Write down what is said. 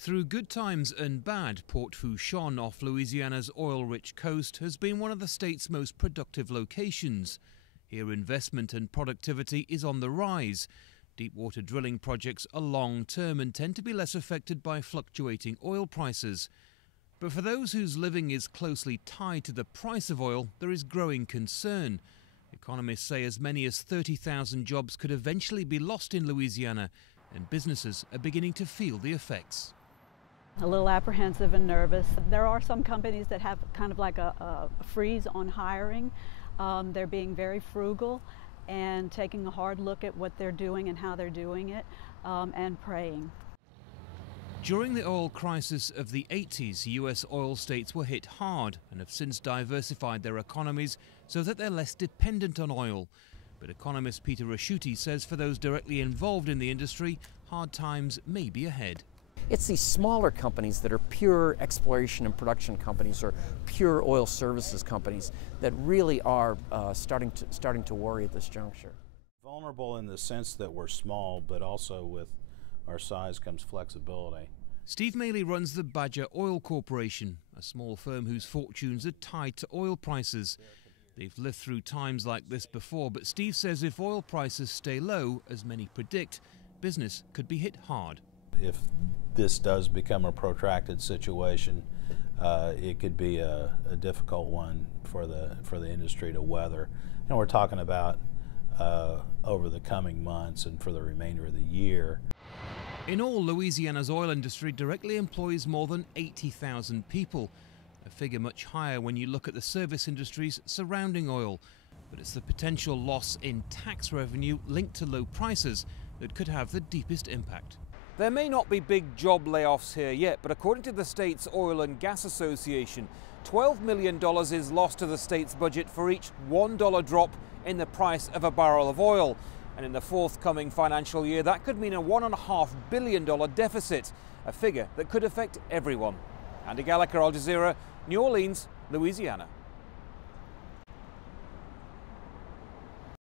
Through good times and bad, Port Fourchon off Louisiana's oil-rich coast has been one of the state's most productive locations. Here investment and productivity is on the rise. Deepwater drilling projects are long-term and tend to be less affected by fluctuating oil prices. But for those whose living is closely tied to the price of oil, there is growing concern. Economists say as many as 30,000 jobs could eventually be lost in Louisiana, and businesses are beginning to feel the effects. A little apprehensive and nervous. There are some companies that have kind of like a freeze on hiring. They're being very frugal and taking a hard look at what they're doing and how they're doing it, and praying. During the oil crisis of the 80s, US oil states were hit hard and have since diversified their economies so that they're less dependent on oil. But economist Peter Ricchiuti says for those directly involved in the industry, hard times may be ahead. It's these smaller companies that are pure exploration and production companies or pure oil services companies that really are starting to worry at this juncture. Vulnerable in the sense that we're small, but also with our size comes flexibility. Steve Maley runs the Badger Oil Corporation, a small firm whose fortunes are tied to oil prices. They've lived through times like this before, but Steve says if oil prices stay low, as many predict, business could be hit hard. If this does become a protracted situation, it could be a difficult one for the industry to weather. And we're talking about over the coming months and for the remainder of the year. In all, Louisiana's oil industry directly employs more than 80,000 people, a figure much higher when you look at the service industries surrounding oil. But it's the potential loss in tax revenue linked to low prices that could have the deepest impact. There may not be big job layoffs here yet, but according to the state's Oil and Gas Association, $12 million is lost to the state's budget for each $1 drop in the price of a barrel of oil. And in the forthcoming financial year, that could mean a $1.5 billion deficit, a figure that could affect everyone. Andy Gallagher, Al Jazeera, New Orleans, Louisiana.